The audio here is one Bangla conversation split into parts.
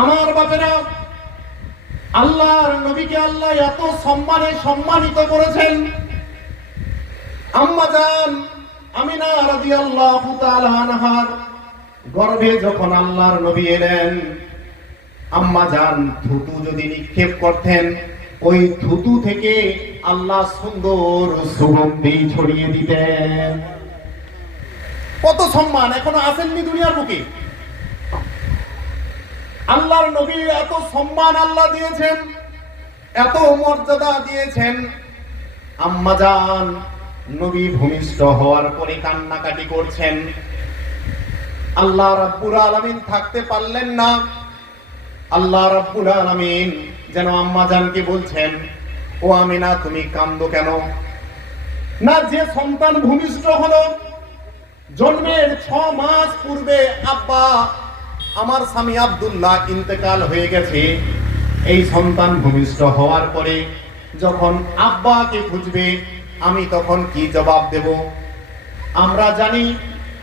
আমার বাপেরা, আল্লাহর নবীকে আল্লাহ এত সম্মানে সম্মানিত করেছেন। আম্মা জান আমিনা রাদিয়াল্লাহু তাআলা আনহার গর্ভে যখন আল্লাহর নবী এলেন, আম্মা জান থুতু যদি নিক্ষেপ করতেন, ওই থুতু থেকে আল্লাহ সুন্দর সুগন্ধি ছড়িয়ে দিতেন। কত সম্মান এখনো আসেননি দুনিয়ার বুকে। আল্লাহর নবীর এত সম্মান আল্লাহ দিয়েছেন, এত মর্যাদা দিয়েছেন। আম্মা জান নবী ভূমিষ্ঠ হওয়ার পরে কান্নাকাটি করছেন। আল্লাহ রাব্বুল আলামিন থাকতে পারলেন না। আল্লাহ রাব্বুল আলামিন যেন আম্মা জানকে বলছেন, ও আমিনা তুমি কাঁদো কেন? না, যে সন্তান ভূমিষ্ঠ হলো, জন্মের 6 মাস পূর্বে আব্বা আমার স্বামী আব্দুল্লাহ ইন্তেকাল হয়ে গেছে। এই সন্তান ভূমিষ্ঠ হওয়ার পরে যখন আব্বাকে খুঁজবে, আমি তখন কি জবাব দেব? আমরা জানি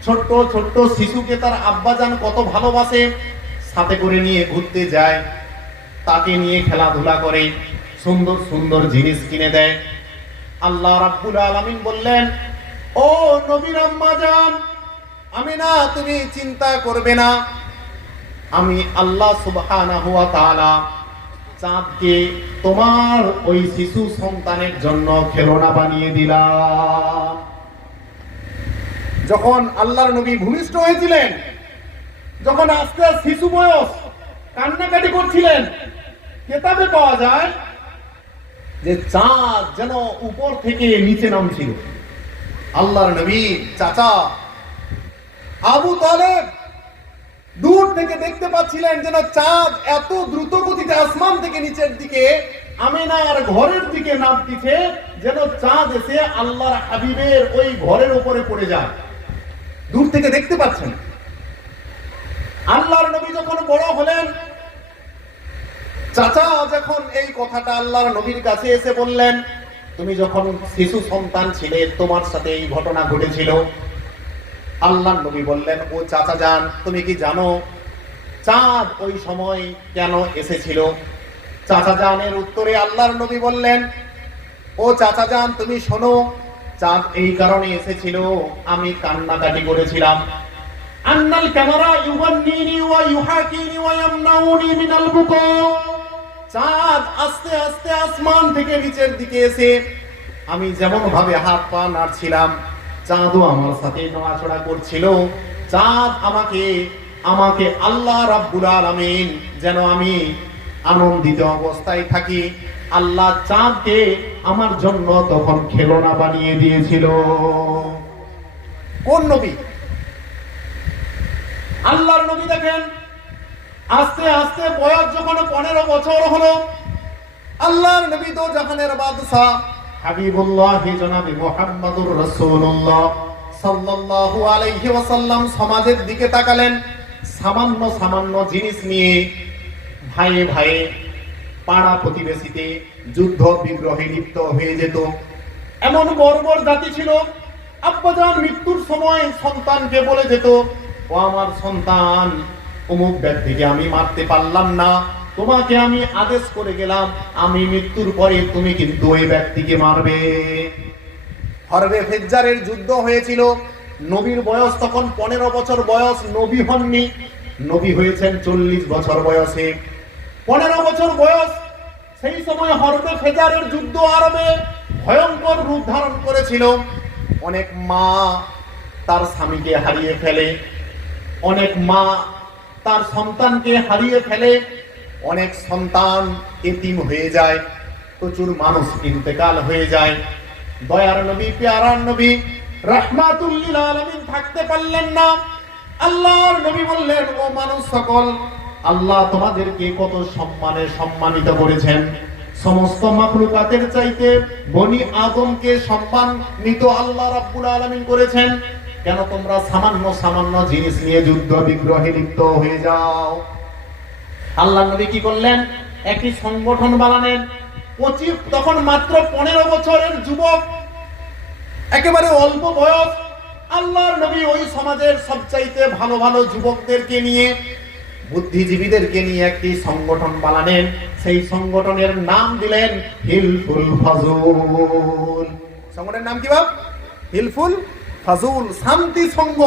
ছোট্ট ছোট্ট শিশুকে তার আব্বাজান কত ভালোবাসে, সাথে করে নিয়ে ঘুরতে যায়, তাকে নিয়ে খেলাধুলা করে, সুন্দর সুন্দর জিনিস কিনে দেয়। আল্লাহ রাব্বুল আলামিন বললেন, ও নবীর আম্মা জান আমিনা তুমি চিন্তা করবে না, আমি আল্লাহ সুবহানাহু ওয়া তাআলা চাঁদকে তোমার ওই শিশু সন্তানের জন্য খেলনা বানিয়ে দিলাম। যখন আল্লাহর নবী ভূমিষ্ঠ হয়েছিলেন, যখন আস্তে শিশু বয়স, কান্নাকাটি করছিলেন, কিতাবে পাওয়া যায় যে চাঁদ যেন উপর থেকে নিচে নামছিল। আল্লাহর নবী চাচা আবু তালেব দূর থেকে দেখতে পাচ্ছিলেন যেন চাঁদ এত দ্রুত গতিতে আসমান থেকে নিচের দিকে আমিনার ঘরের দিকে নামতিছে, যেন চাঁদ এসে আল্লাহর হাবিবের ওই ঘরের উপরে পড়ে যায়। দূর থেকে দেখতে পাচ্ছেন। আল্লাহর নবী যখন বড় হলেন, চাচা যখন এই কথাটা আল্লাহর নবীর কাছে এসে বললেন, তুমি যখন শিশু সন্তান ছিলে তোমার সাথে এই ঘটনা ঘটেছিল। আল্লাহর নবী বললেন, ও চাচা জান তুমি কি জানো চাঁদ ওই সময় কেন এসেছিল? চাচা জানের উত্তরে আল্লাহর নবী বললেন, ও চাচা জান তুমি শোনো, চাঁদ এই কারণে এসেছিল, আমি কান্নাকাটি করেছিলাম। আন্নাল কামারা ইউগান্নিনি ওয়া ইউহাকিনি ওয়া ইয়ামনাউনি মিনাল বুকা। চাঁদ আস্তে আস্তে আসমান থেকে নিচের দিকে এসে আমি যেমন ভাবে হাত পা নাড়ছিলাম, চাঁদও আমার সাথে নড়াচড়া করছিল। চাঁদ আমাকে আল্লাহ রাব্বুল আলামিন যেন আমি আনন্দিত অবস্থায় থাকি, আল্লাহ চাঁদকে আমার জন্য তখন খেলনা বানিয়ে দিয়েছিল। কোন নবী? আল্লাহর নবী দেখেন আস্তে আস্তে বয়স যখন 15 বছর হলো, আল্লাহর নবী তো জাহানের বাদশা হাবিবুল্লাহ জনাবে মুহাম্মদুর রাসূলুল্লাহ সাল্লাল্লাহু আলাইহি ওয়াসাল্লাম সমাজের দিকে তাকালেন। সামান্য সামান্য জিনিস নিয়ে ভাইয়ে ভাইয়ে পাড়া প্রতিবেশীতে যুদ্ধ বিগ্রহে লিপ্ত হয়ে যেত। এমন বর্বর জাতি ছিল, আব্বাজান মৃত্যুর সময় সন্তানকে বলে যেত, ও আমার সন্তান অমুক ব্যক্তিকে আমি মারতে পারলাম না, তোমাকে আমি আদেশ করে গেলাম, আমি মৃত্যুর পরে তুমি কিন্তু ওই ব্যক্তিকে মারবে। হরবে ফেজ্জারের যুদ্ধ হয়েছিল। নবীর বয়স তখন 15 বছর বয়স, নবী হননি, নবী হয়েছেন 40 বছর বয়সে। 15 বছর বয়স, সেই সময় হরবে ফেজারের যুদ্ধ আরবে ভয়ঙ্কর রূপ ধারণ করেছিল। অনেক মা তার স্বামীকে হারিয়ে ফেলে, অনেক মা তার সন্তানকে হারিয়ে ফেলে, অনেক সন্তান এতিম হয়ে যায়, প্রচুর মানুষ ইন্তেকাল হয়ে যায়। দয়ার নবী পেয়ারার নবী রাহমাতুল লিল আলামিন থাকতে পারলেন না। আল্লাহর নবী বললেন, ও মানুষ সকল, আল্লাহ তোমাদেরকে কত সম্মানে সম্মানিত করেছেন। সমস্ত মাখলুকাতের চাইতে বনি আদমকে সম্মানিত আল্লাহ রাব্বুল আলামিন করেছেন। কেন তোমরা সামান্য সামান্য জিনিস নিয়ে যুদ্ধ বিগ্রহে লিপ্ত হয়ে যাও? আল্লাহ নবী কি করলেন? একটি সংগঠন বানালেন। 25 তখন মাত্র 15 বছরের যুবক, একেবারে অল্প বয়স। আল্লাহর নবী ওই সমাজের সবচাইতে ভালো ভালো যুবকদেরকে নিয়ে বুদ্ধিজীবীদেরকে নিয়ে একটি সংগঠন বানালেন। সেই সংগঠনের নাম দিলেন হিলফুল ফাজুল। সংগঠনের নাম কি বাপ? হিলফুল ফাজুল, শান্তি সংঘ।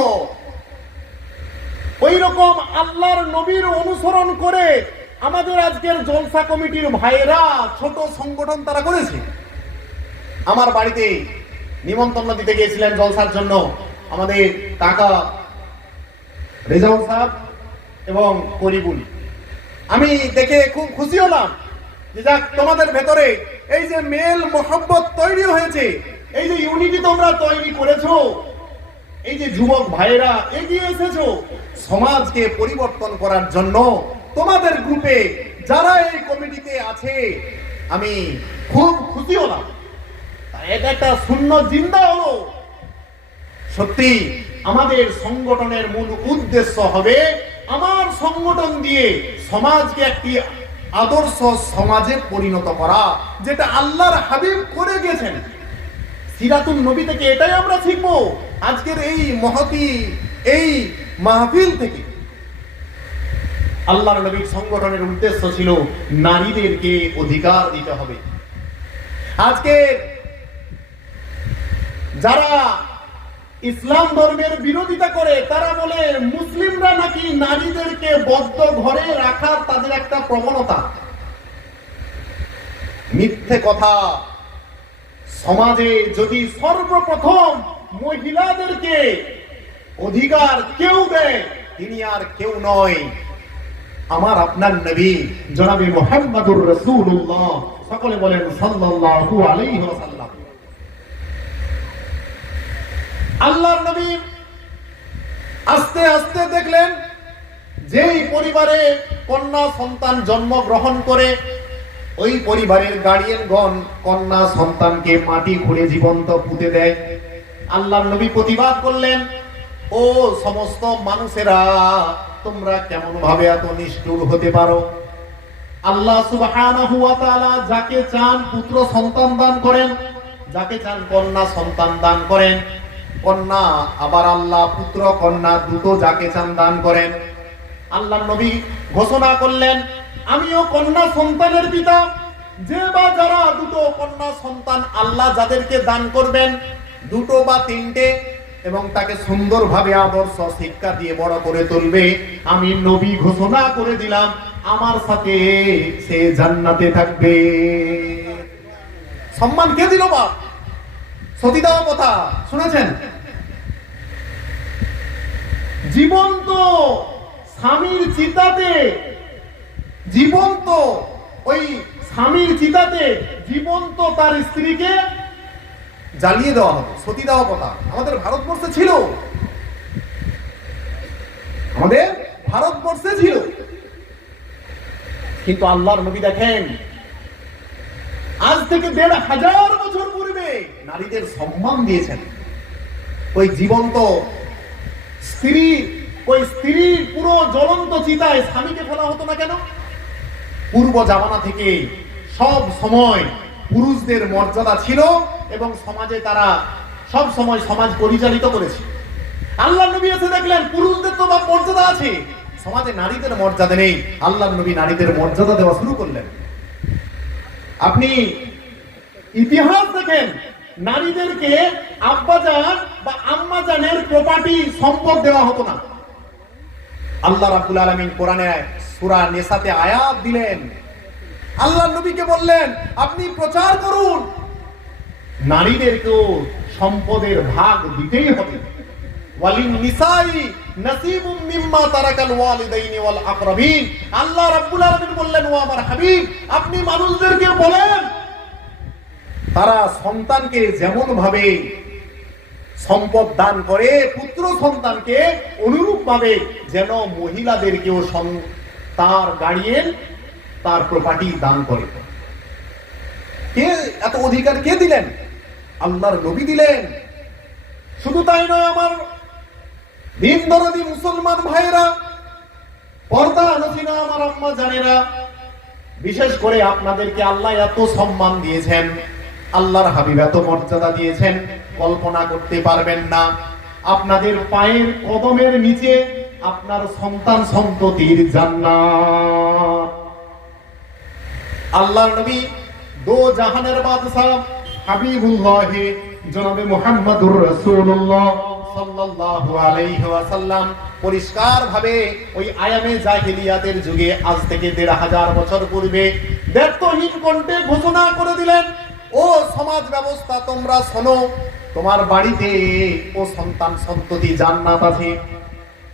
ওই রকম আল্লাহর নবীর অনুসরণ করে আমাদের আজকের জলসা কমিটির ভাইয়েরা ছোট সংগঠন তারা করেছে। আমার বাড়িতে নিমন্ত্রণ দিতে গিয়েছিলেন জলসার জন্য আমাদের কাকা রেজাউল সাহেব এবং করিবুল। আমি দেখে খুব খুশি হলাম যে যাক, তোমাদের ভেতরে এই যে মেল মোহাব্বত তৈরি হয়েছে, এই যে ইউনিটি তোমরা তৈরি করেছো, এই যে যুবক ভাইয়েরা এগিয়ে এসেছো সমাজকে পরিবর্তন করার জন্য, তোমাদের গ্রুপে যারা এই কমিটিতে আছে আমি খুব খুশি হলাম। এটা একটা শূন্য জিন্দা হলো। সত্যি আমাদের সংগঠনের মূল উদ্দেশ্য হবে আমার সংগঠন দিয়ে সমাজকে একটি আদর্শ সমাজে পরিণত করা, যেটা আল্লাহর হাবিব করে গেছেন। সিরাতুন নবী থেকে এটাই আমরা শিখবো আজকের এই মহতি এই মাহফিল থেকে। আল্লাহর নবীর সংগঠনের উদ্দেশ্য ছিল নারীদেরকে অধিকার দিতে হবে। আজকে যারা ইসলাম ধর্মের বিরোধিতা করে তারা বলে মুসলিমরা নাকি নারীদেরকে বদ্ধ ঘরে রাখার তাদের একটা প্রবণতা। মিথ্যে কথা। সমাজে যদি সর্বপ্রথম মহিলাদেরকে অধিকার কেউ দেয়, তিনি আর কেউ নয়, আমার আপনার নবী জনাবে মুহাম্মদুর রাসূলুল্লাহ। সকলে বলেন সাল্লাল্লাহু আলাইহি ওয়াসাল্লাম। আল্লাহর নবী আস্তে আস্তে দেখলেন যেই পরিবারে কন্যা সন্তান জন্মগ্রহণ করে ওই পরিবারের গার্ডিয়ানগণ কন্যা সন্তানকে মাটি খুঁড়ে জীবন্ত পুঁতে দেয়। আল্লাহর নবী প্রতিবাদ করলেন, ও সমস্ত মানুষেরা, তোমরা কেমন ভাবে এত নিষ্ঠুর হতে পারো? আল্লাহ সুবহানাহু ওয়া তাআলা যাকে চান পুত্র সন্তান দান করেন, যাকে চান কন্যা সন্তান দান করেন। কন্যা আবার আল্লাহ পুত্র কন্যা দুটো যাকে চান দান করেন। আল্লাহর নবী ঘোষণা করলেন, আমিও কন্যা সন্তানের পিতা। যে বা যারা দুটো কন্যা সন্তান আল্লাহ যাদেরকে দান করবেন, দুটো বা তিনটে, এবং তাকে সুন্দরভাবে আদর্শ শিক্ষা দিয়ে বড় করে তুলবে, আমি নবী ঘোষণা করে দিলাম আমার সাথে সে জান্নাতে থাকবে। সম্মান কে দিল বাপ? সতী দেওয়া কথা শুনেছেন? জীবন্ত স্বামীর চিতাতে, জীবন্ত ওই স্বামীর চিতাতে জীবন্ত তার স্ত্রীকে জ্বালিয়ে দেওয়া হবে। সতী দেওয়া কথা আমাদের ভারতবর্ষে ছিল, আমাদের ভারতবর্ষে ছিল। কিন্তু আল্লাহর নবী দেখেন আজ থেকে ১৫০০ বছর পূর্বে নারীদের সম্মান দিয়েছেন। ওই জীবন্ত স্ত্রী, ওই স্ত্রীর পুরো জ্বলন্ত চিতায় স্বামীকে ফেলা হতো না কেন? পূর্ব জামানা থেকে সব সময় পুরুষদের মর্যাদা ছিল এবং সমাজে তারা সব সময় সমাজ পরিচালিত করেছে। আল্লাহর নবী এসে দেখলেন পুরুষদের তো বা মর্যাদা আছে, সমাজে নারীদের মর্যাদা নেই। আল্লাহর নবী নারীদের মর্যাদা দেওয়া শুরু করলেন। আপনি ইতিহাস দেখেন, নারীদেরকে আব্বাজান বা আম্মাজানের প্রপার্টি সম্পদ দেওয়া হতো না। আল্লাহ রাব্বুল আলামিন কোরআনে সূরা নিসাতে আয়াত দিলেন, আল্লাহর নবীকে বললেন আপনি প্রচার করুন, নারীদেরকেও সম্পদের ভাগ দিতেই হবে। ওয়ালিন নিসাই নাসিবুম মিম্মা তারাকাল ওয়ালিদাইনি ওয়াল আকরাবিন। আল্লাহ রাব্বুল আলামিন বললেন, ও আমার হাবিব আপনি মানুষদেরকে বলেন তারা সন্তানকে যেমন ভাবে সম্পদ দান করে পুত্র সন্তানকে, অনুরূপ ভাবে যেন মহিলাদেরকেও তার গার্ডিয়ান তার প্রপার্টি দান করে। কে এত অধিকার কে দিলেন? আল্লাহর নবী দিলেন। শুধু তাই নয়, আমার দিন দরদি মুসলমান ভাইরা, পর্দা নসিনা আমার আম্মা জানেরা, বিশেষ করে আপনাদেরকে আল্লাহ এত সম্মান দিয়েছেন, আল্লাহর হাবিব এত মর্যাদা দিয়েছেন, কল্পনা করতে পারবেন না। আপনাদের পায়ের কদমের নিচে আপনার সন্তান সন্ততির জান্নাত। আল্লাহর নবী দো জাহানের বাদশা হাবিবুল্লাহ জনাবে মুহাম্মদুর রাসূলুল্লাহ সাল্লাল্লাহু আলাইহি ওয়াসাল্লাম পরিষ্কার ভাবে ওই আয়ামে জাহিলিয়াতের যুগে আজ থেকে ১৫০০ বছর পূর্বে ব্যর্থহীন কণ্ঠে ঘোষণা করে দিলেন, ও সমাজ ব্যবস্থা তোমরা শোনো, তোমার বাড়িতে ও সন্তান সন্ততি জান্নাত আছে।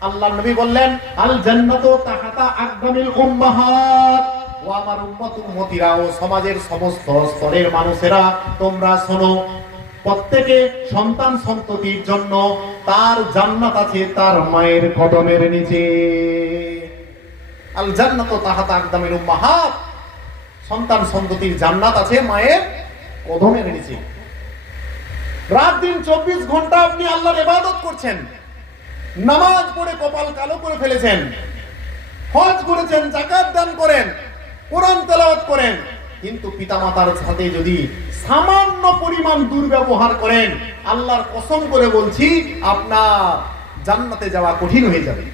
আল্লাহর নবী বললেন, আল জান্নাতু তাহাতা আকদামিল উম্মাহাত। ও আমার উম্মত উম্মতিরা ও সমাজের সমস্ত স্তরের মানুষেরা তোমরা শোনো, প্রত্যেকে সন্তান সন্ততির জন্য তার জান্নাত আছে তার মায়ের কদমের নিচে। আল জান্নাতু তাহাতা আকদামিল উম্মাহাত, সন্তান সন্ততির জান্নাত আছে মায়ের কদমের নিচে। রাত দিন ২৪ ঘন্টা আপনি আল্লাহর ইবাদত করছেন, নামাজ পড়ে কপাল কালো করে ফেলেছেন, হজ করেছেন, যাকাত দান করেন, কোরআন তেলাওয়াত করেন, কিন্তু পিতামাতার সাথে যদি সামান্য পরিমাণ দুর্ব্যবহার করেন, আল্লাহর কসম করে বলছি আপনার জান্নাতে যাওয়া কঠিন হয়ে যাবে।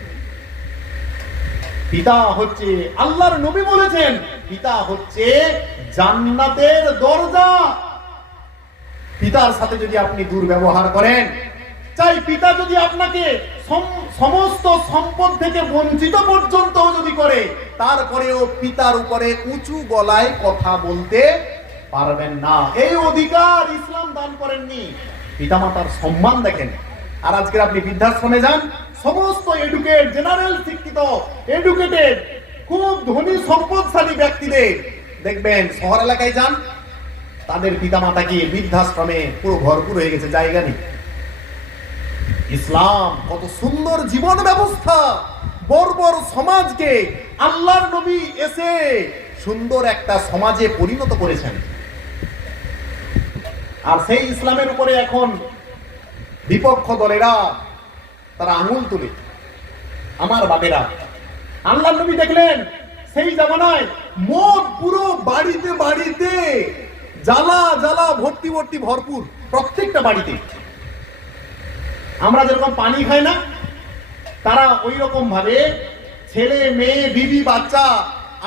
পিতা হচ্ছে, আল্লাহর নবী বলেছেন, পিতা হচ্ছে জান্নাতের দরজা। পিতার সাথে যদি আপনি দুর্ব্যবহার করেন, চাই পিতা যদি আপনাকে সমস্ত সম্পদ থেকে বঞ্চিত পর্যন্ত যদি করে, তারপরেও পিতার উপরে উঁচু গলায় কথা বলতে পারবেন না। এই অধিকার ইসলাম দান করেননি। পিতামাতার সম্মান দেখেন। আর আজকে আপনি বৃদ্ধাশ্রমে যান, সমস্ত এডুকেট, জেনারেল শিক্ষিত, এডুকেটেড, খুব ধনী সম্পদশালী ব্যক্তিদের দেখবেন, শহর এলাকায় যান, তাদের পিতামাতাকে বৃদ্ধাশ্রমে পুরো ভরপুর হয়ে গেছে, জায়গা নেই। ইসলাম কত সুন্দর জীবন ব্যবস্থা, বর্বর সমাজকে আল্লাহর নবী এসে সুন্দর একটা সমাজে পরিণত করেছেন। আর সেই ইসলামের উপরে এখন বিপক্ষ দলেরা তারা আঙুল তুলে। আমার বাপেরা, আল্লাহর নবী দেখলেন সেই জামানায় মদ পুরো বাড়িতে বাড়িতে, জ্বালা জ্বালা ভর্তি ভর্তি ভরপুর, প্রত্যেকটা বাড়িতে। আমরা যেরকম পানি খাই না, তারা ওই রকম ভাবে ছেলে মেয়ে বিবি বাচ্চা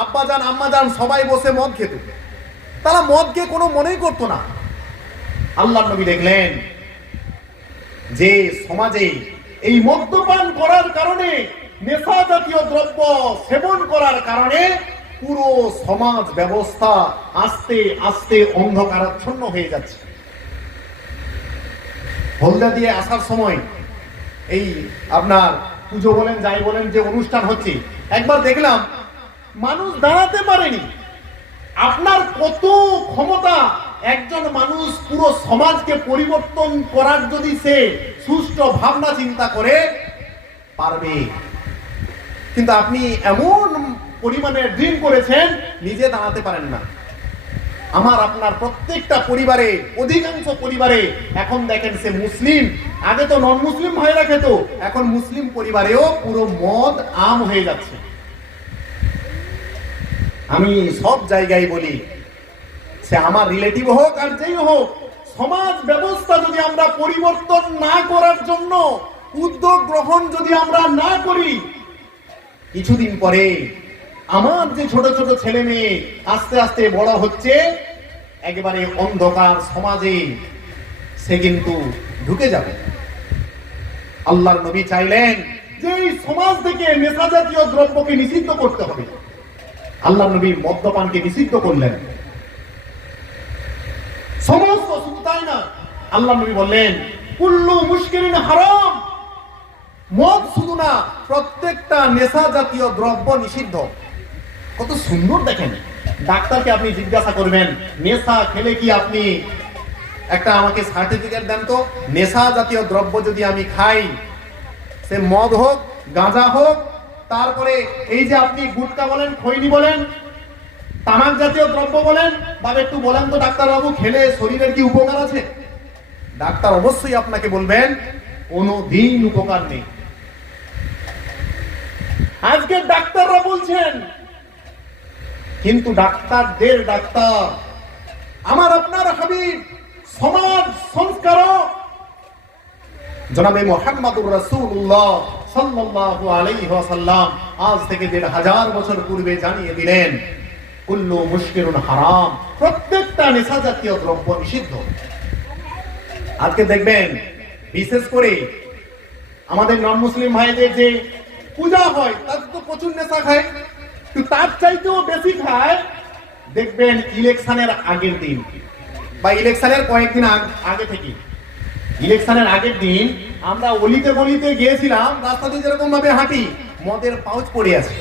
আব্বাজান আম্মাজান সবাই বসে মদ খেত। তারা মদকে কোনো মনেই করতো না। আল্লাহর নবী দেখলেন যে সমাজে এই মদ্যপান করার কারণে, নেশা জাতীয় দ্রব্য সেবন করার কারণে পুরো সমাজ ব্যবস্থা আস্তে আস্তে অন্ধকারাচ্ছন্ন হয়ে যাচ্ছে। হলদা দিয়ে আসার সময় এই আপনার পুজো বলেন যাই বলেন যে অনুষ্ঠান হচ্ছে, একবার দেখলাম মানুষ দাঁড়াতে পারেনি। আপনার কত ক্ষমতা, একজন মানুষ পুরো সমাজকে পরিবর্তন করার যদি সে সুষ্ঠু ভাবনা চিন্তা করে পারবে, কিন্তু আপনি এমন পরিমাণে ড্রিম করেছেন নিজে দাঁড়াতে পারেন না। আমার আপনার প্রত্যেকটা পরিবারে, অধিকাংশ পরিবারে এখন দেখেন সে মুসলিম, আগে তো নন মুসলিম ভাইরা খেত, এখন মুসলিম পরিবারেও পুরো মদ আম হয়ে যাচ্ছে। আমি সব জায়গায় বলি, সে আমার রিলেটিভ হোক আর যেই হোক, সমাজ ব্যবস্থা যদি আমরা পরিবর্তন না করার জন্য উদ্যোগ গ্রহণ যদি আমরা না করি, কিছুদিন পরে আমার যে ছোট ছোট ছেলে মেয়ে আস্তে আস্তে বড় হচ্ছে, একেবারে অন্ধকার সমাজে সে কিন্তু ঢুকে যাবে। আল্লাহর নবী চাইলেন যে এই সমাজ থেকে নেশা জাতীয় দ্রব্যকে নিষিদ্ধ করতে হবে। আল্লাহর নবী মদ্যপানকে নিষিদ্ধ করলেন। সমস্ত, শুধু তাই না, আল্লাহর নবী বললেন কুল্লু মুশকিরিন হারাম। মদ শুধু না, প্রত্যেকটা নেশা জাতীয় দ্রব্য নিষিদ্ধ। কত সুন্দর দেখেন। ডাক্তারকে আপনি জিজ্ঞাসা করবেন, নেশা খেলে কি আপনি একটা আমাকে সার্টিফিকেট দেন তো, নেশা জাতীয় দ্রব্য যদি আমি খাই, সে মদ হোক, গাঁজা হোক, তারপরে এই যে আপনি গুটকা বলেন, খৈনি বলেন, তামাক জাতীয় দ্রব্য বলেন, বাবা একটু বলেন তো ডাক্তারবাবু, খেলে শরীরের কি উপকার আছে? ডাক্তার অবশ্যই আপনাকে বলবেন কোনোদিন উপকার নেই। আজকে ডাক্তাররা বলছেন, কিন্তু ডাক্তারদের ডাক্তার আমার আপনার হাবিব, সমাজ সংস্কারক জনাবে মুহাম্মদুর রাসূলুল্লাহ সাল্লাল্লাহু আলাইহি ওয়াসাল্লাম আজ থেকে ১৫০০ বছর পূর্বে জানিয়ে দিলেন, কুল্লু মুশকিরুন হারাম, প্রত্যেকটা নেশা জাতীয় দ্রব্য নিষিদ্ধ। আজকে দেখবেন বিশেষ করে আমাদের নন মুসলিম ভাইদের যে পূজা হয় তাতে তো প্রচুর নেশা খায়, কিন্তু তার চাইতেও বেশি খায় দেখবেন ইলেকশনের আগের দিন বা ইলেকশনের কয়েকদিন আগে থেকে। ইলেকশনের আগের দিন আমরা অলিতে গলিতে গিয়েছিলাম, রাস্তা দিয়ে যেরকম ভাবে হাঁটি মদের পাউচ পড়ে আছে।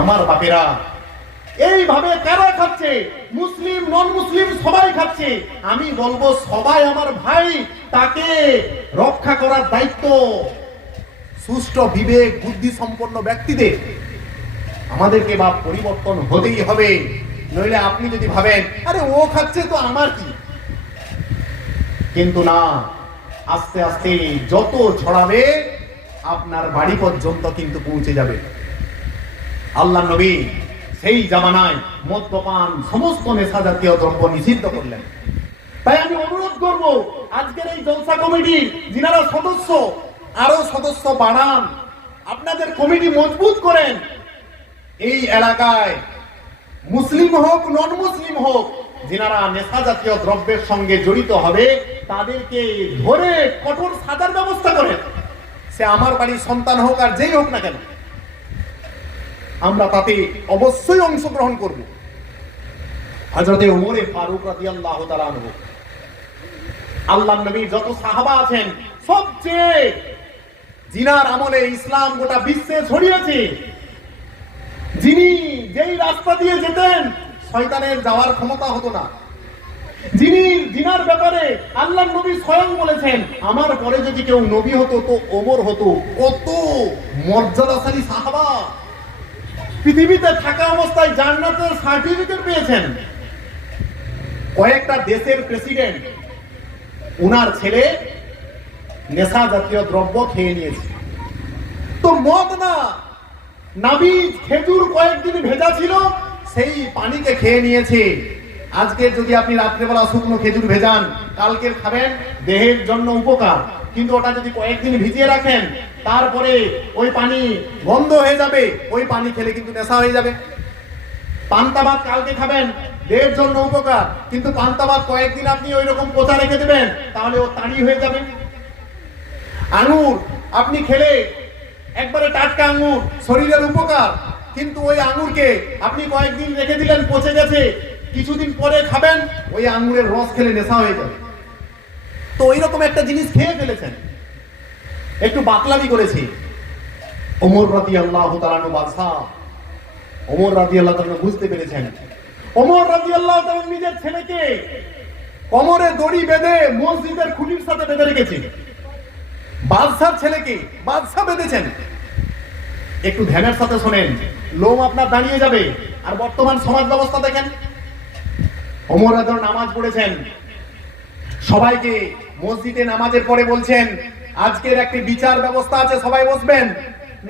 আমার বাপেরা এইভাবে কারা খাচ্ছে? মুসলিম নন মুসলিম সবাই খাচ্ছে। আমি বলবো সবাই আমার ভাই, তাকে রক্ষা করার দায়িত্ব সুষ্ঠু বিবেক বুদ্ধি সম্পন্ন ব্যক্তিদের। আমাদেরকে বা পরিবর্তন হতেই হবে, নইলে আপনি যদি ভাবেন আরে ও খাচ্ছে তো আমার কি, কিন্তু না, আস্তে আস্তে যত ছড়াবে আপনার বাড়ি পর্যন্ত কিন্তু পৌঁছে যাবে। আল্লাহ নবী সেই জামানায় মদ্যপান সমস্ত নেশা জাতীয় দ্রব্য নিষিদ্ধ করলেন। তাই আমি অনুরোধ করব আজকের এই জলসা কমিটির যিনারা সদস্য, আরো সদস্য বাড়ান, আপনাদের কমিটি মজবুত করেন। এই এলাকায় মুসলিম হোক নন মুসলিম হোক, যিনারা নেশা জাতীয় দ্রব্যের সঙ্গে জড়িত হবে তাদেরকে ধরে কঠোর সাজার ব্যবস্থা করেন। সে আমার বাড়ির সন্তান হোক আর যেই হোক না কেন, আমরা তাতে অবশ্যই অংশগ্রহণ করব। হযরতে ওমরে ফারুক রাদিয়াল্লাহু তাআলা আনহু, আল্লাহর নবী যত সাহাবা আছেন সবচেয়ে জিনার আমলে ইসলাম গোটা বিশ্বে ছড়িয়েছে, যিনি যেই রাস্তা দিয়ে যেতেন শয়তানের যাওয়ার ক্ষমতা হতো না, যিনি জিনার ব্যাপারে আল্লাহর নবী স্বয়ং বলেছেন আমার পরে যদি কেউ নবী হতো তো ওমর হতো। কত মর্যাদাশালী সাহাবা, পৃথিবীতে থাকা অবস্থায় জান্নাতের সার্টিফিকেট পেয়েছেন। কয়েকটা দেশের প্রেসিডেন্ট, উনার ছেলে নেশা জাতীয় দ্রব্য খেয়ে নিয়েছে। তো মদ না, নাবিজ খেজুর কয়েকদিন ভেজা ছিল, সেই পানিকে খেয়ে নিয়েছে। আজকে যদি আপনি রাত্রেবেলা শুকনো খেজুর ভেজান, কালকের খাবেন, দেহের জন্য উপকার, কিন্তু ওটা যদি কয়েকদিন ভিজিয়ে রাখেন তারপরে ওই পানি বন্ধ হয়ে যাবে, ওই পানি খেলে কিন্তু নেশা হয়ে যাবে। পান্তা ভাত কালকে খাবেন, দেহের জন্য উপকার, কিন্তু পান্তা ভাত কয়েকদিন আপনি ওই রকম পচা রেখে দেবেন, তাহলে ও তাড়ি হয়ে যাবে। আঙুর আপনি খেলে একবারে টাটকা আঙুর, শরীরের উপকার, কিন্তু ওই আঙুরকে আপনি কয়েকদিন রেখে দিলেন, পচে গেছে, কিছুদিন পরে খাবেন, ওই আঙুরের রস খেলে নেশা হয়ে যাবে। তো ওই রকম একটা জিনিস খেয়ে ফেলেছেন, একটু বাতলামি করেছি। ওমর রাদিয়াল্লাহু তাআলা বাদশা, ওমর রাদিয়াল্লাহু তাআলা বুঝতে পেরেছেন। ওমর রাদিয়াল্লাহু তাআলা নিজের ছেলেকে কোমরে দড়ি বেঁধে মসজিদের খুঁটির সাথে বেঁধে রেখেছে। বাদশার ছেলেকে বাদশা বেঁধেছেন। একটু ধ্যানের সাথে শোনেন, লোম আপনার দাঁড়িয়ে যাবে। আর বর্তমান সমাজ ব্যবস্থা দেখেন, ওমর রাদিয়াল্লাহু নামাজ পড়েছেন, সবাইকে মসজিদে নামাজের পরে বলছেন আজকের একটি বিচার ব্যবস্থা আছে, সবাই বসবেন।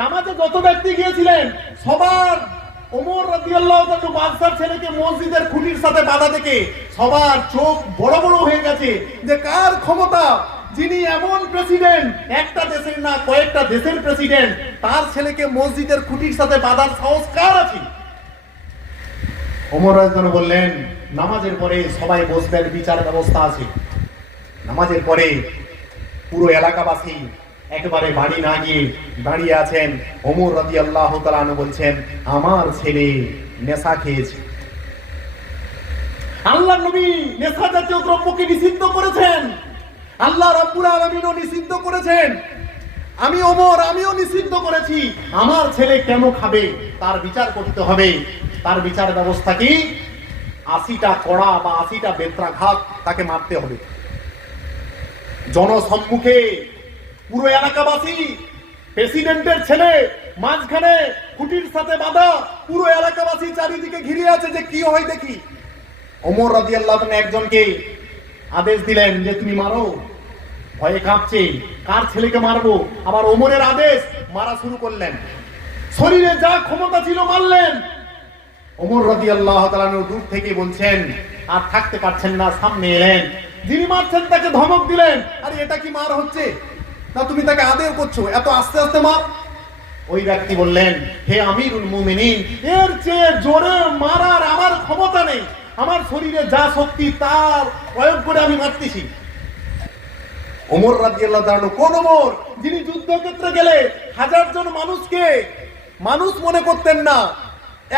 নামাজে যত ব্যক্তি গিয়েছিলেন সবার ওমর রাদিয়াল্লাহু তাআলা বাদশার ছেলেকে মসজিদের খুঁটির সাথে বাঁধা দেখে সবার চোখ বড় বড় হয়ে গেছে, যে কার ক্ষমতা, যিনি এমন প্রেসিডেন্ট, একটা দেশের না কয়েকটা দেশের প্রেসিডেন্ট, তার ছেলেকে মসজিদের খুঁটির সাথে বাঁধার সাহস কার আছে? ওমর রাদিয়াল্লাহু বললেন নামাজের পরে সবাই বসবেন, বিচার ব্যবস্থা আছে। নামাজের পরে পুরো এলাকাবাসী একেবারে বাড়ি না গিয়ে দাঁড়িয়ে আছেন। ওমর রাদিয়াল্লাহু তাআলা আনহু বলছেন আমার ছেলে নেশা খেয়েছে। আল্লাহর নবী নেশা জাতীয় দ্রব্যকে নিষিদ্ধ করেছেন, আল্লাহ রাব্বুল আলামিনও নিষিদ্ধ করেছেন, আমি ওমর আমিও নিষিদ্ধ করেছি। আমার ছেলে কেন খাবে তার বিচার করতে হবে। তার বিচার ব্যবস্থা কি? ৮০টা কড়া বা ৮০টা বেত্রাঘাত তাকে মারতে হবে। জনসম্মুখে পুরো এলাকাবাসী, প্রেসিডেন্টের ছেলে মাঝখানে খুঁটির সাথে বাঁধা, পুরো এলাকাবাসী চারিদিকে ঘিরে আছে যে কি হয় দেখি। ওমর রাদিয়াল্লাহু তাআলা একজনকে আদেশ দিলেন যে তুমি মারো, ভয়ে কাঁপছে, কার ছেলেকে মারবো। আবার ওমরের আদেশ, মারা শুরু করলেন, শরীরে যা ক্ষমতা ছিল মারলেন। ওমর রাদিয়াল্লাহু তাআলা দূর থেকে বলছেন আর থাকতে পারছেন না, সামনে এলেন, যিনি মারছেন তাকে ধমক দিলেন, আরে এটা কি মার হচ্ছে? না তুমি তাকে আদেও করছো, এত আস্তে আস্তে মার। ওই ব্যক্তি বললেন, হে আমিরুল মুমিনিন, এর চেয়ে জোরে মারার আমার ক্ষমতা নেই, আমার শরীরে যা শক্তি তার প্রয়োগ করে আমি মারতেছি। ওমর রাদিয়াল্লাহু তাআলা, কোন ওমর? যিনি যুদ্ধক্ষেত্রে গেলে 1000 জন মানুষকে মানুষ মনে করতেন না,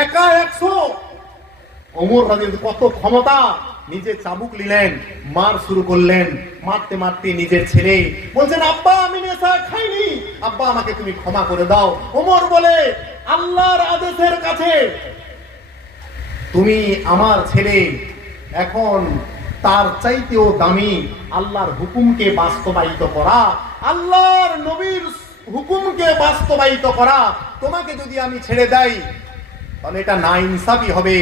একা 100। ওমর রাদিয়াল্লাহু, কত ক্ষমতা! নিজে চাবুক নিলেন, মার শুরু করলেন। মারতে মারতে নিজের ছেলে বলছেন, আব্বা আমি নেশা খাইনি, আব্বা আমাকে তুমি ক্ষমা করে দাও। ওমর বলে, আল্লাহর আদেশের কাছে তুমি আমার ছেলে, এখন তার চাইতেও দামি আল্লাহর হুকুমকে বাস্তবায়িত করা, আল্লাহর নবীর হুকুমকে বাস্তবায়িত করা। তোমাকে যদি আমি ছেড়ে দেই তাহলে এটা না ইনসাফি হবে।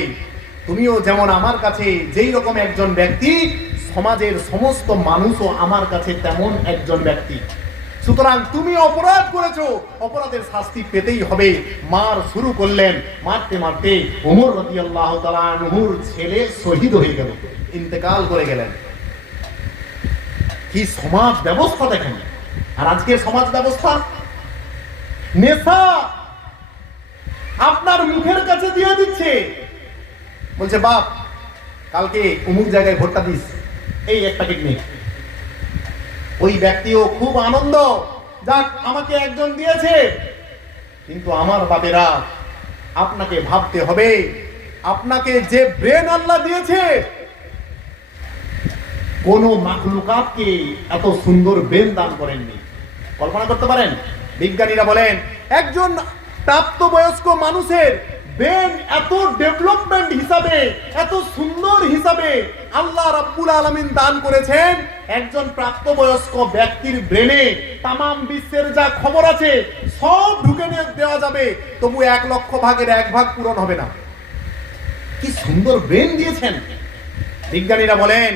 তুমিও যেমন আমার কাছে যেই রকম একজন ব্যক্তি, সমাজের সমস্ত মানুষও আমার কাছে তেমন একজন ব্যক্তি। সুতরাং তুমি অপরাধ করেছো, অপরাধের শাস্তি পেতেই হবে। মার শুরু করলেন, মারতে মারতে ওমর রাদিয়াল্লাহু তাআলা আনহুর ছেলে শহীদ হয়ে গেল, ইন্তেকাল করে গেলেন। কি সমাজ ব্যবস্থা দেখেন! আর আজকের সমাজ ব্যবস্থা, নেশা আপনার মুখের কাছে দিয়ে দিচ্ছে, বলছে বাপ কালকে অমুক জায়গায় ভোটটা দিস, এই এক প্যাকেট নে। ওই ব্যক্তিও খুব আনন্দ, যাক আমাকে একজন দিয়েছে। কিন্তু আমার বাপেরা, আপনাকে ভাবতে হবে, আপনাকে যে ব্রেন আল্লাহ দিয়েছে, কোন মাখলুকাতকে এত সুন্দর ব্রেন দান করেননি। কল্পনা করতে পারেন? বিজ্ঞানীরা বলেন, একজন প্রাপ্তবয়স্ক মানুষের ব্রেন এত ডেভেলপমেন্ট হিসাবে, এত সুন্দর হিসাবে আল্লাহ রাব্বুল আলামিন দান করেছেন। একজন প্রাপ্তবয়স্ক ব্যক্তির ব্রেনে তামাম বিশ্বের যা খবর আছে সব ঢুকে দেওয়া যাবে, তবু 1 লক্ষ ভাগের 1 ভাগ পূরণ হবে না। কি সুন্দর ব্রেন দিয়েছেন! বিজ্ঞানীরা বলেন,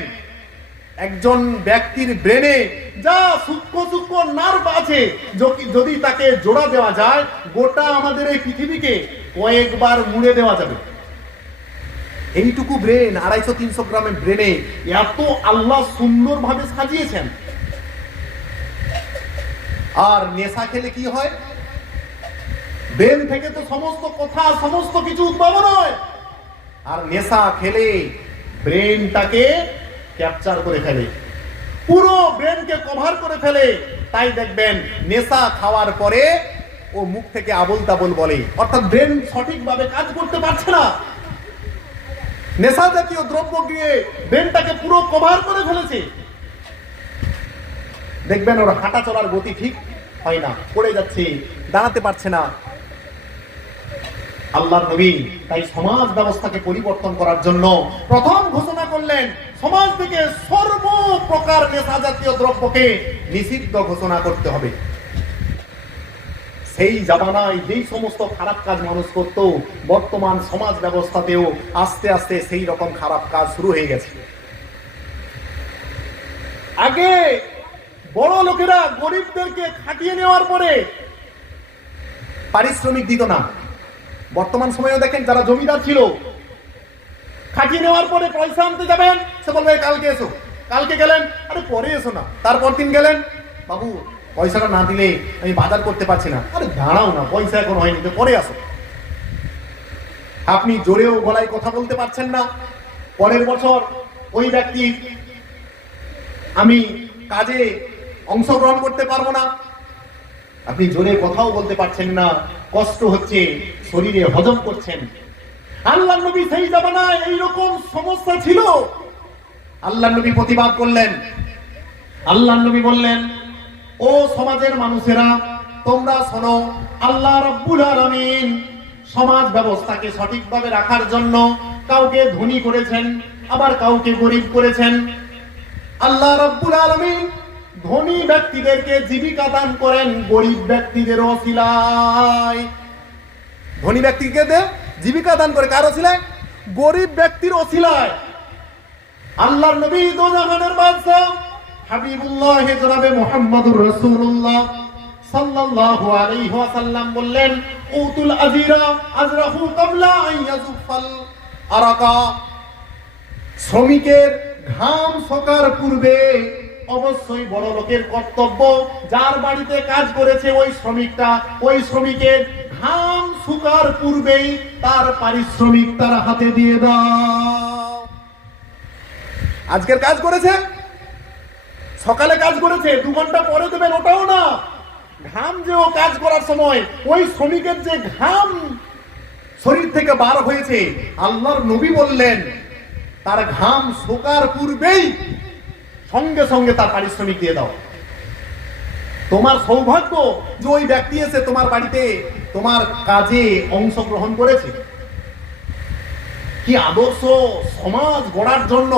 একজন ব্যক্তির ব্রেনে যা সূক্ষ্ম সূক্ষ্ম নার্ভ আছে, যদি তাকে জোড়া দেওয়া যায়, গোটা আমাদের এই পৃথিবীকে কয়েকবার মুড়ে দেওয়া যাবে। এইটুকু ব্রেন, 250-300 গ্রামের ব্রেনে এত আল্লাহ সুন্দরভাবে সাজিয়েছেন। আর নেশা খেলে কি হয়? ব্রেন থেকে তো সমস্ত কথা, সমস্ত কিছু উদ্ভাবন হয়। আর নেশা খেলে ব্রেনটাকে ক্যাপচার করে ফেলে, পুরো ব্রেনকে কভার করে ফেলে। তাই দেখবেন নেশা খাওয়ার পরে ও মুখ থেকে আবোল তাবোল বলে, অর্থাৎ ব্রেন সঠিকভাবে কাজ করতে পারছে না। নেশা জাতীয় দ্রব্য দিয়ে ব্রেনটাকে পুরো কভার করে ফেলেছে। দেখবেন ওর হাঁটা চলার গতি ঠিক হয় না, পড়ে যাচ্ছে, দাঁড়াতে পারছে না। আল্লাহর নবী তাই সমাজ ব্যবস্থাকে পরিবর্তন করার জন্য প্রথম ঘোষণা করলেন, সমাজ থেকে সর্বপ্রকার নেশা জাতীয় দ্রব্যকে নিষিদ্ধ ঘোষণা করতে হবে। সেই জামানায় যেই সমস্ত খারাপ কাজ মানুষ করত, বর্তমান সমাজ ব্যবস্থাতেও আস্তে আস্তে সেই রকম খারাপ কাজ শুরু হয়ে গেছে। আগে বড় লোকেরা গরিবদেরকে খাটিয়ে নেওয়ার পরে পারিশ্রমিক দিত না। বর্তমান সময়েও দেখেন, যারা জমিদার ছিল, খাটিয়ে নেওয়ার পরে পয়সা আনতে যাবেন, সে বলবে কালকে এসো। কালকে গেলেন, আরে পরে এসো না। তারপর দিন গেলেন, বাবু পয়সাটা না দিলে আমি বাজার করতে পারছি না। আরে দাঁড়াও না, পয়সা এখন হয়নি, তো পরে আসো। আপনি জোরেও গলায় কথা বলতে পারছেন না। পরের বছর ওই ব্যক্তি, আমি কাজে অংশগ্রহণ করতে পারবো না। আপনি জোরে কথাও বলতে পারছেন না, কষ্ট হচ্ছে, শরীরে হজম করছেন। আল্লাহর নবী সেই জামানায় এইরকম সমস্যা ছিল। আল্লাহর নবী প্রতিবাদ করলেন। আল্লাহর নবী বললেন, ও সমাজের মানুষেরা, তোমরা শোনো, আল্লাহ রাব্বুল আলামিন সমাজ ব্যবস্থাকে সঠিকভাবে রাখার জন্য কাউকে ধনী করেছেন, আবার কাউকে গরিব করেছেন। আল্লাহ রাব্বুল আলামিন ধনী ব্যক্তিদেরকে জীবিকা দান করেন গরিব ব্যক্তিদের ওসিলায়। ধনী ব্যক্তিকে জীবিকা দান করে কার ওসিলায়? গরিব ব্যক্তির ওসিলায়। আল্লাহর নবী দো জাহানের বাদশা হাবিবুল্লাহ জনাবে মুহাম্মদুর রাসূলুল্লাহ সাল্লাল্লাহু আলাইহি ওয়াসাল্লাম বললেন, উতুল আজিরা আজরাহু ক্বাবলা আন ইয়াজুফাল আরাকা। শ্রমিকের ঘাম শোকার পূর্বে অবশ্যই বড় লোকের কর্তব্য যার বাড়িতে কাজ করেছে ওই শ্রমিকের ঘাম শুকার পূর্বেই তার পারিশ্রমিক তার হাতে দিয়ে দাও। আজকের কাজ করেছে, সকালে কাজ করেছে, 2 ঘন্টা পরে দেবেন, ওটাও না। ঘাম যে ও কাজ করার সময় ওই শ্রমিকের যে ঘাম শরীর থেকে বার হয়েছে, আল্লাহর নবী বললেন তার ঘাম শুকার পূর্বেই সঙ্গে সঙ্গে তার পারিশ্রমিক দিয়ে দাও। তোমার সৌভাগ্য যে ওই ব্যক্তি এসে তোমার বাড়িতে তোমার কাজে অংশগ্রহণ করেছে। কি আদর্শ সমাজ গড়ার জন্য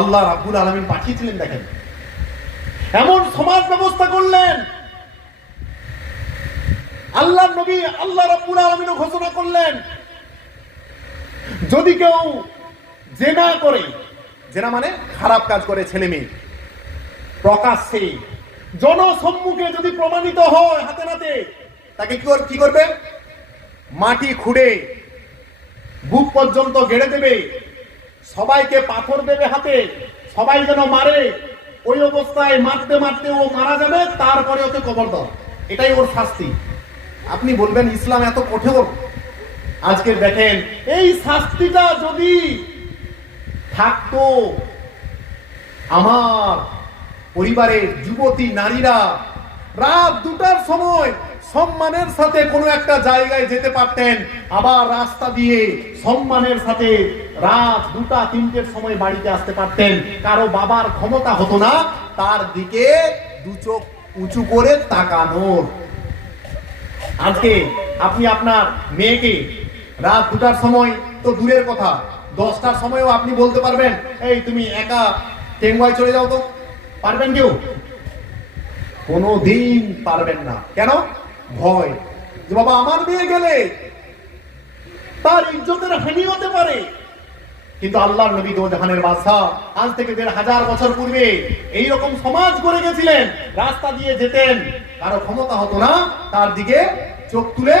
আল্লাহ রাব্বুল আলামিন পাঠিয়েছিলেন। দেখেন এমন সমাজ ব্যবস্থা করলেন। আল্লাহর নবী আল্লাহ রাব্বুল আলামিন ঘোষণা করলেন, যদি কেউ জেনা করে, জেনা মানে খারাপ কাজ করে ছেলে মেয়ে, প্রকাশ্যে জনসম্মুখে যদি প্রমাণিত হয় হাতে নাতে, তাকে কি করবে? মাটি খুঁড়ে বুক পর্যন্ত গেড়ে দেবে, সবাইকে পাথর দেবে হাতে, সবাই যেন মারে। ওই অবস্থায় মারতে মারতে ও মারা যাবে, তারপরে ওকে কবর দাও। এটাই ওর শাস্তি। আপনি বলবেন ইসলাম এত কঠোর। আজকে দেখেন এই শাস্তিটা যদি থাকতো, আমার পরিবারের যুবতী নারীরা রাত 2টার সময় সম্মানের সাথে কোনো একটা জায়গায় যেতে পারতেন, আবার রাস্তা দিয়ে সম্মানের সাথে রাত 2টা 3টের সময় বাড়িতে আসতে পারতেন। কারো বাবার ক্ষমতা হতো না তার দিকে 2 চোখ উঁচু করে তাকানোর। আজকে আপনি আপনার মেয়েকে রাত 2টার সময় তো দূরের কথা, 10টার সময়ও আপনি বলতে পারবেন, এই তুমি একা টেঙ্গুয়ায় চলে যাও তো? পারবেন কেউ? কোনোদিন পারবেন না। কেন? ভয় যে বাবা আমার মেয়ে গেলে তার ইজ্জতের হানি হতে পারে। কিন্তু আল্লাহর নবী দো জাহানের বাদশা আজ থেকে 1500 বছর পূর্বে এইরকম সমাজ করে গেছিলেন। রাস্তা দিয়ে যেতেন, কারো ক্ষমতা হতো না তার দিকে চোখ তুলে